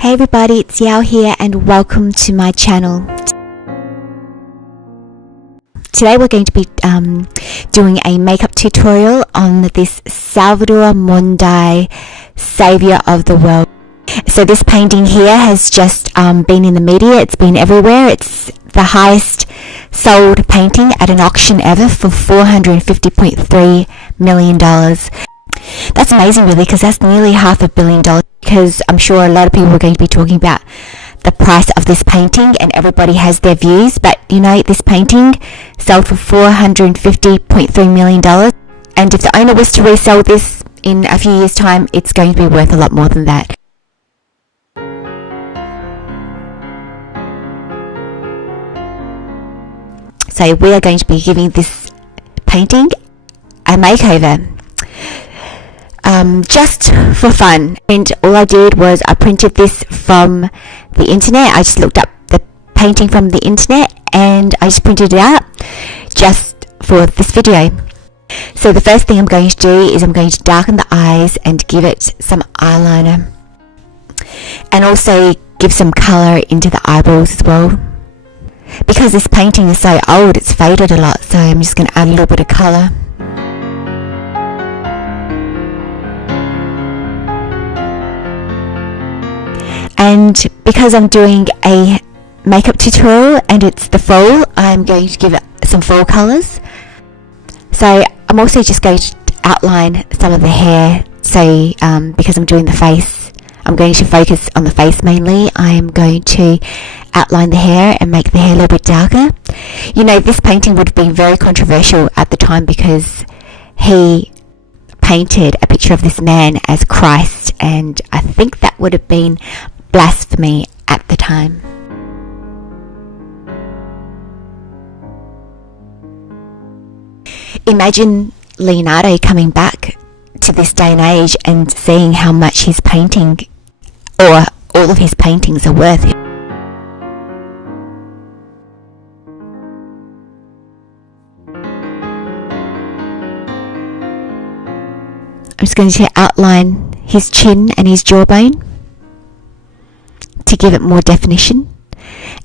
Hey everybody, it's Yao here and welcome to my channel. Today we're going to be doing a makeup tutorial on this Salvator Mundi, Saviour of the World. So this painting here has just been in the media, it's been everywhere. It's the highest sold painting at an auction ever for $450.3 million. That's amazing really, because that's nearly $500 million, because I'm sure a lot of people are going to be talking about the price of this painting and everybody has their views, but you know, this painting sold for $450.3 million, and if the owner was to resell this in a few years time, it's going to be worth a lot more than that. So we are going to be giving this painting a makeover. Just for fun, and all I did was I printed this from the internet. I just looked up the painting from the internet and I just printed it out just for this video. So the first thing I'm going to do is I'm going to darken the eyes and give it some eyeliner, and also give some colour into the eyeballs as well. Because this painting is so old, it's faded a lot, so I'm just going to add a little bit of colour. And because I'm doing a makeup tutorial and it's the fall, I'm going to give it some fall colours. So I'm also just going to outline some of the hair. So because I'm doing the face, I'm going to focus on the face mainly. I'm going to outline the hair and make the hair a little bit darker. You know, this painting would have been very controversial at the time because he painted a picture of this man as Christ, and I think that would have been blasphemy at the time. Imagine Leonardo coming back to this day and age and seeing how much his painting, or all of his paintings, are worth. I'm just going to outline his chin and his jawbone to give it more definition,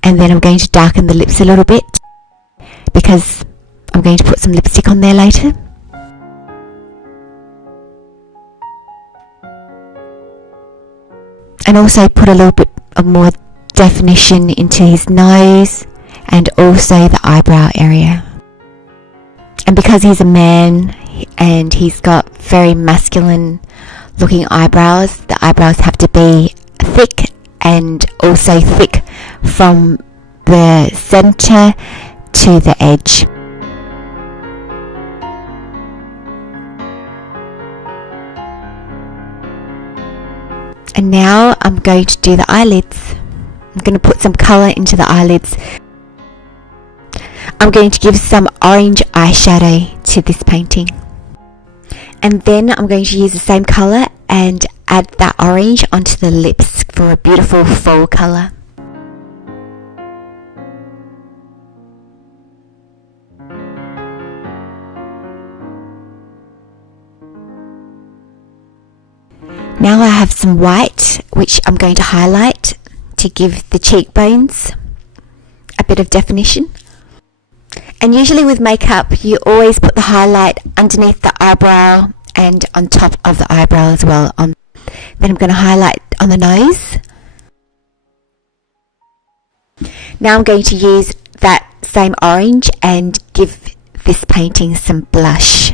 and then I'm going to darken the lips a little bit because I'm going to put some lipstick on there later. And also put a little bit of more definition into his nose and also the eyebrow area. And because he's a man and he's got very masculine looking eyebrows, the eyebrows have to be thick, and also thick from the center to the edge. And now I'm going to do the eyelids. I'm going to put some colour into the eyelids. I'm going to give some orange eyeshadow to this painting. And then I'm going to use the same colour and add that orange onto the lips for a beautiful fall colour. Now I have some white, which I'm going to highlight to give the cheekbones a bit of definition. And usually with makeup, you always put the highlight underneath the eyebrow and on top of the eyebrow as well. Then I'm going to highlight on the nose. Now I'm going to use that same orange and give this painting some blush.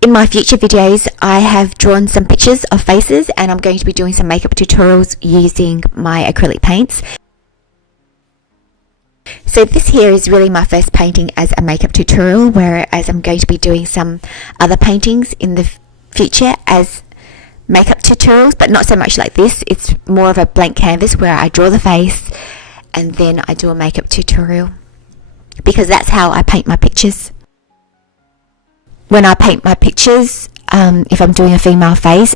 In my future videos, I have drawn some pictures of faces, and I'm going to be doing some makeup tutorials using my acrylic paints. So this here is really my first painting as a makeup tutorial, whereas I'm going to be doing some other paintings in the future as makeup tutorials, but not so much like this. It's more of a blank canvas where I draw the face and then I do a makeup tutorial, because that's how I paint my pictures. When I paint my pictures, if I'm doing a female face,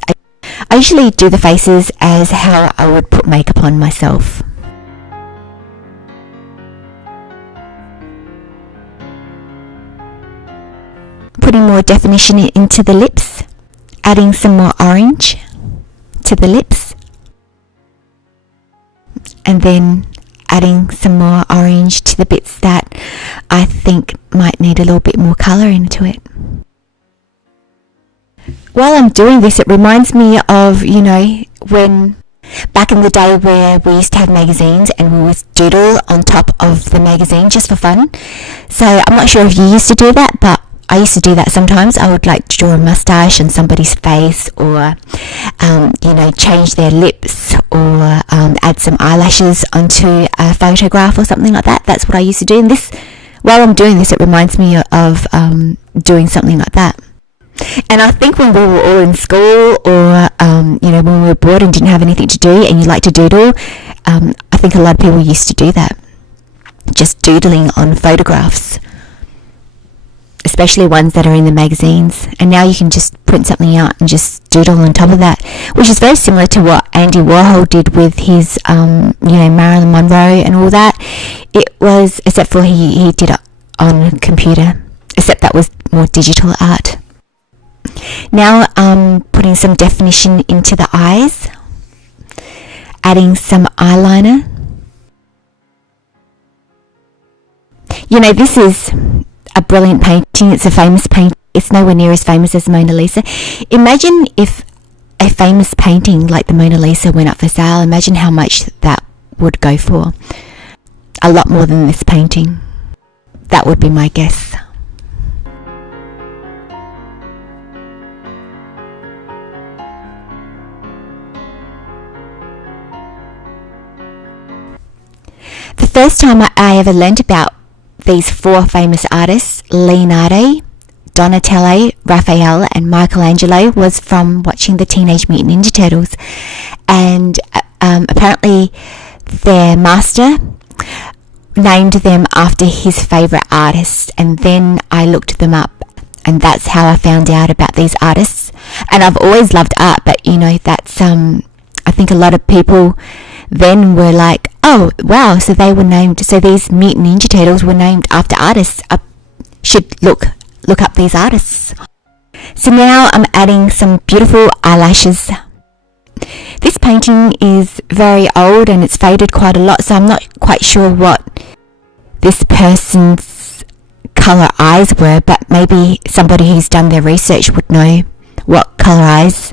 I usually do the faces as how I would put makeup on myself. Putting more definition into the lips, adding some more orange. to the lips, and then adding some more orange to the bits that I think might need a little bit more colour into it. While I'm doing this, it reminds me of, you know, when back in the day where we used to have magazines and we would doodle on top of the magazine just for fun. So I'm not sure if you used to do that, but I used to do that sometimes. I would like to draw a mustache on somebody's face, or you know, change their lips, or add some eyelashes onto a photograph or something like that. That's what I used to do. And this, while I'm doing this, it reminds me of doing something like that. And I think when we were all in school, or you know, when we were bored and didn't have anything to do and you like to doodle, I think a lot of people used to do that, just doodling on photographs, especially ones that are in the magazines. And now you can just print something out and just doodle on top of that, which is very similar to what Andy Warhol did with his you know, Marilyn Monroe and all that. It was, except for he did it on a computer, except that was more digital art. Now putting some definition into the eyes, adding some eyeliner. You know, this is a brilliant painting. It's a famous painting. It's nowhere near as famous as the Mona Lisa. Imagine if a famous painting like the Mona Lisa went up for sale. Imagine how much that would go for. A lot more than this painting. That would be my guess. The first time I ever learnt about these four famous artists, Leonardo, Donatello, Raphael and Michelangelo, was from watching the Teenage Mutant Ninja Turtles. And apparently their master named them after his favourite artist, and then I looked them up, and that's how I found out about these artists. And I've always loved art, but you know, that's I think a lot of people then were like, oh wow, so they were named, so these Mutant Ninja Turtles were named after artists. I should look up these artists. So now I'm adding some beautiful eyelashes. This painting is very old and it's faded quite a lot, so I'm not quite sure what this person's colour eyes were, but maybe somebody who's done their research would know what colour eyes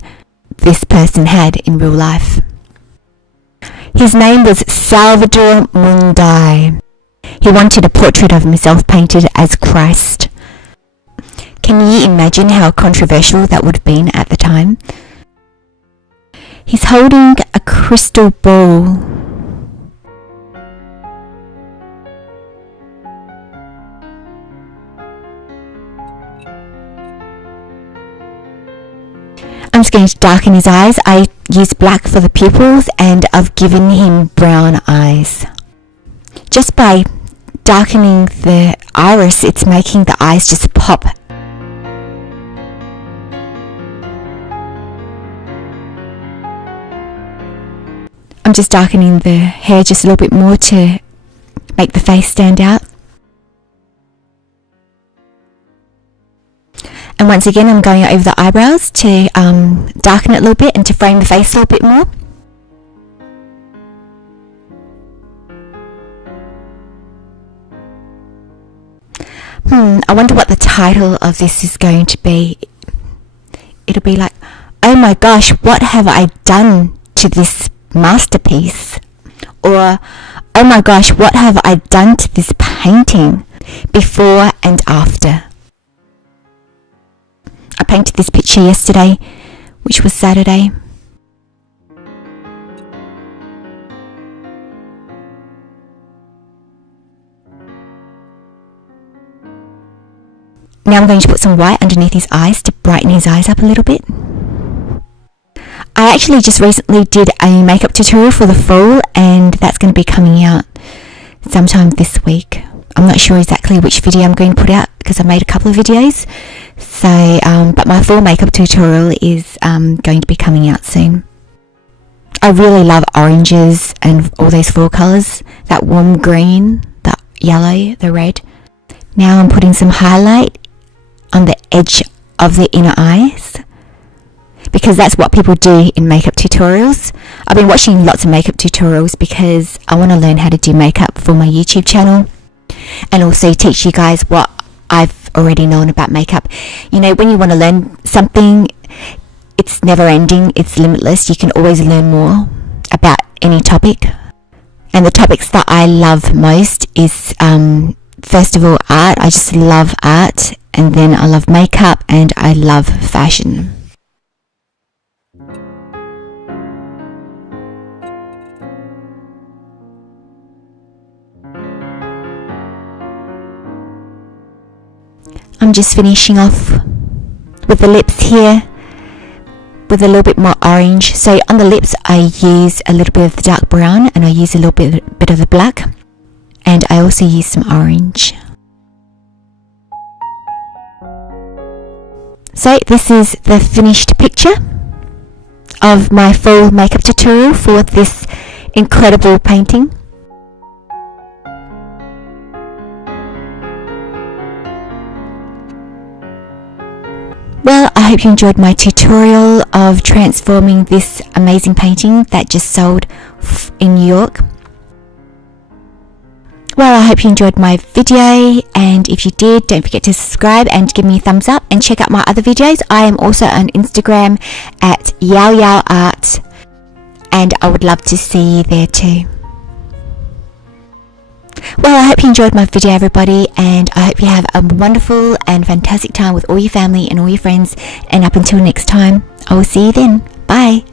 this person had in real life. His name was Salvator Mundi. He wanted a portrait of himself painted as Christ. Can you imagine how controversial that would have been at the time? He's holding a crystal ball. I'm just going to darken his eyes. I use black for the pupils and I've given him brown eyes. Just by darkening the iris, it's making the eyes just pop. I'm just darkening the hair just a little bit more to make the face stand out. And once again, I'm going over the eyebrows to darken it a little bit and to frame the face a little bit more. I wonder what the title of this is going to be. It'll be like, oh my gosh, what have I done to this masterpiece? Or, oh my gosh, what have I done to this painting? Before and after. I painted this picture yesterday, which was Saturday. Now I'm going to put some white underneath his eyes to brighten his eyes up a little bit. I actually just recently did a makeup tutorial for the fall, and that's going to be coming out sometime this week. I'm not sure exactly which video I'm going to put out because I made a couple of videos. So, but my full makeup tutorial is going to be coming out soon. I really love oranges and all those fall colours. That warm green, the yellow, the red. Now I'm putting some highlight on the edge of the inner eyes. because that's what people do in makeup tutorials. I've been watching lots of makeup tutorials because I want to learn how to do makeup for my YouTube channel, and also teach you guys what I've already known about makeup. You know, when you want to learn something, it's never ending, it's limitless. You can always learn more about any topic. And the topics that I love most is, first of all, art. I just love art. And then I love makeup, and I love fashion. I'm just finishing off with the lips here with a little bit more orange. So on the lips I use a little bit of the dark brown, and I use a little bit of the black, and I also use some orange. So this is the finished picture of my full makeup tutorial for this incredible painting. Well, I hope you enjoyed my tutorial of transforming this amazing painting that just sold in New York. Well, I hope you enjoyed my video, and if you did, don't forget to subscribe and give me a thumbs up, and check out my other videos. I am also on Instagram at YaoYaoArt, and I would love to see you there too. Well, I hope you enjoyed my video, everybody, and I hope you have a wonderful and fantastic time with all your family and all your friends, and up until next time, I will see you then. Bye.